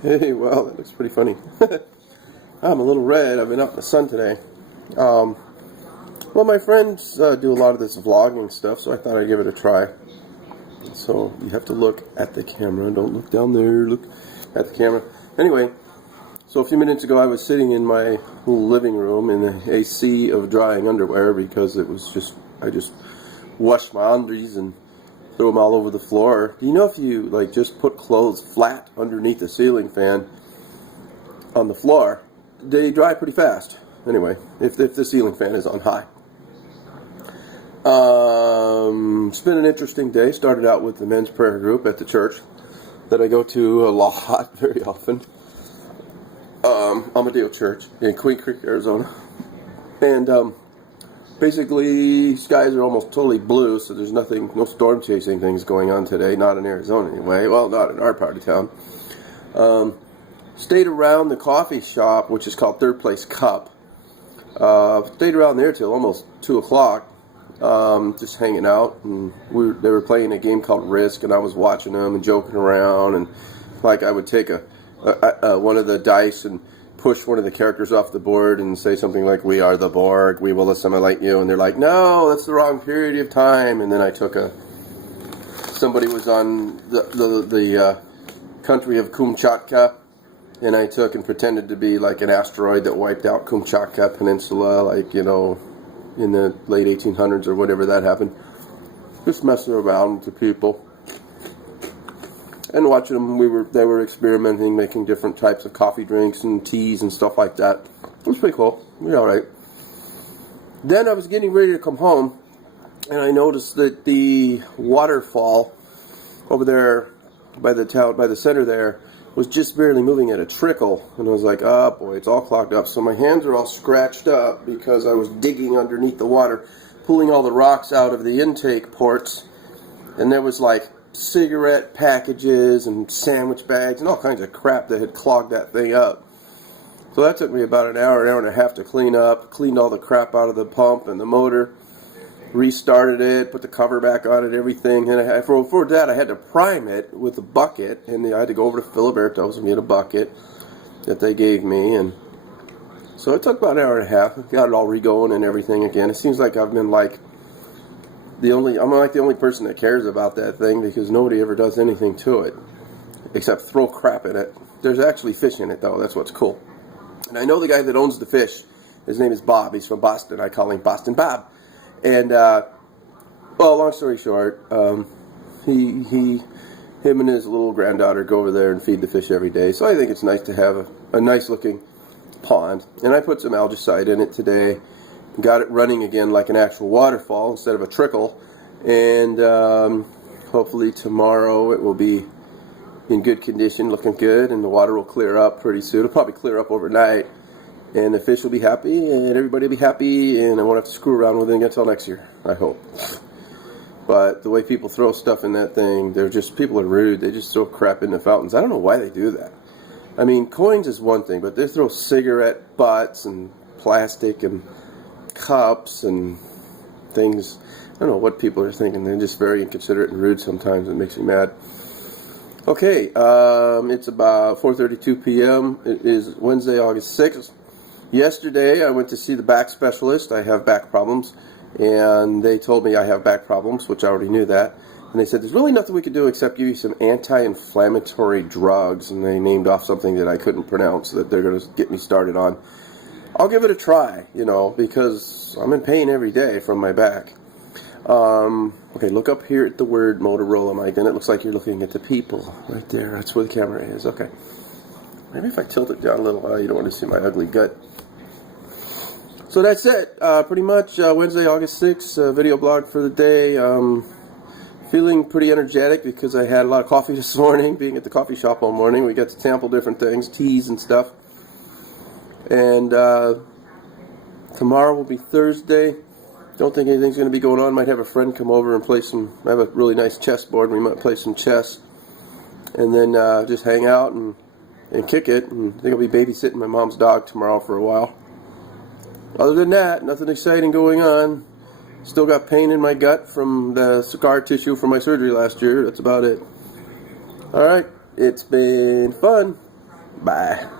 Hey, well, that looks pretty funny. I'm a little red. I've been out in the sun today. Well, my friends do a lot of this vlogging stuff, so I thought I'd give it a try. So you have to look at the camera. Don't look down there. Look at the camera. Anyway, so a few minutes ago I was sitting in my little living room in a sea of drying underwear because it was I just washed my undies and threw them all over the floor. Do you know if you just put clothes flat underneath the ceiling fan on the floor, they dry pretty fast? Anyway, if the ceiling fan is on high. It's been an interesting day. Started out with the men's prayer group at the church that I go to a lot, very often. Amadeo Church in Queen Creek, Arizona. And basically, skies are almost totally blue, so there's no storm chasing things going on today. Not in Arizona anyway. Well, not in our part of town. Stayed around the coffee shop, which is called Third Place Cup. Stayed around there till almost 2 o'clock. Just hanging out, and they were playing a game called Risk, and I was watching them and joking around, and I would take one of the dice and push one of the characters off the board and say something like, "We are the Borg, we will assimilate you," and they're like, "No, that's the wrong period of time." And then I took somebody was on the country of Kamchatka, and I took and pretended to be like an asteroid that wiped out Kamchatka Peninsula, in the late 1800s or whatever that happened. Just messing around with people and watching them. They were experimenting, making different types of coffee drinks and teas and stuff like that. It was pretty cool. We all right. Then I was getting ready to come home, and I noticed that the waterfall over there by the center there was just barely moving at a trickle, and I was like, oh boy, it's all clogged up. So my hands are all scratched up because I was digging underneath the water, pulling all the rocks out of the intake ports, and there was cigarette packages and sandwich bags and all kinds of crap that had clogged that thing up. So that took me about an hour and a half to clean up. Cleaned all the crap out of the pump and the motor, restarted it, put the cover back on it, everything. And for that, I had to prime it with a bucket, and I had to go over to Filiberto's and get a bucket that they gave me. And so it took about an hour and a half. Got it all re-going and everything again. It seems like I've been I'm the only person that cares about that thing, because nobody ever does anything to it except throw crap in it. There's actually fish in it, though. That's what's cool. And I know the guy that owns the fish. His name is Bob. He's from Boston. I call him Boston Bob. And, long story short, him and his little granddaughter go over there and feed the fish every day. So I think it's nice to have a nice looking pond. And I put some algicide in it today. Got it running again like an actual waterfall instead of a trickle. And hopefully tomorrow it will be in good condition, looking good, and the water will clear up pretty soon. It'll probably clear up overnight. And the fish will be happy, and everybody will be happy, and I won't have to screw around with it until next year, I hope. But the way people throw stuff in that thing, people are rude. They just throw crap in the fountains. I don't know why they do that. I mean, coins is one thing, but they throw cigarette butts and plastic and cups and things. I don't know what people are thinking. They're just very inconsiderate and rude sometimes. It makes me mad. Okay, it's about 4:32 p.m. It is Wednesday, August 6th. Yesterday, I went to see the back specialist. I have back problems, and they told me I have back problems, which I already knew that. And they said, there's really nothing we could do except give you some anti-inflammatory drugs, and they named off something that I couldn't pronounce that they're going to get me started on. I'll give it a try, because I'm in pain every day from my back. Okay, look up here at the word Motorola, Mike, and it looks like you're looking at the people right there. That's where the camera is. Okay. Maybe if I tilt it down a little, you don't want to see my ugly gut. So that's it. Pretty much Wednesday, August 6th, video blog for the day. Feeling pretty energetic because I had a lot of coffee this morning, being at the coffee shop all morning. We got to sample different things, teas and stuff. And tomorrow will be Thursday. Don't think anything's going to be going on. Might have a friend come over and play I have a really nice chess board. We might play some chess. And then just hang out and kick it. And I think I'll be babysitting my mom's dog tomorrow for a while. Other than that, nothing exciting going on. Still got pain in my gut from the scar tissue from my surgery last year. That's about it. Alright, it's been fun. Bye.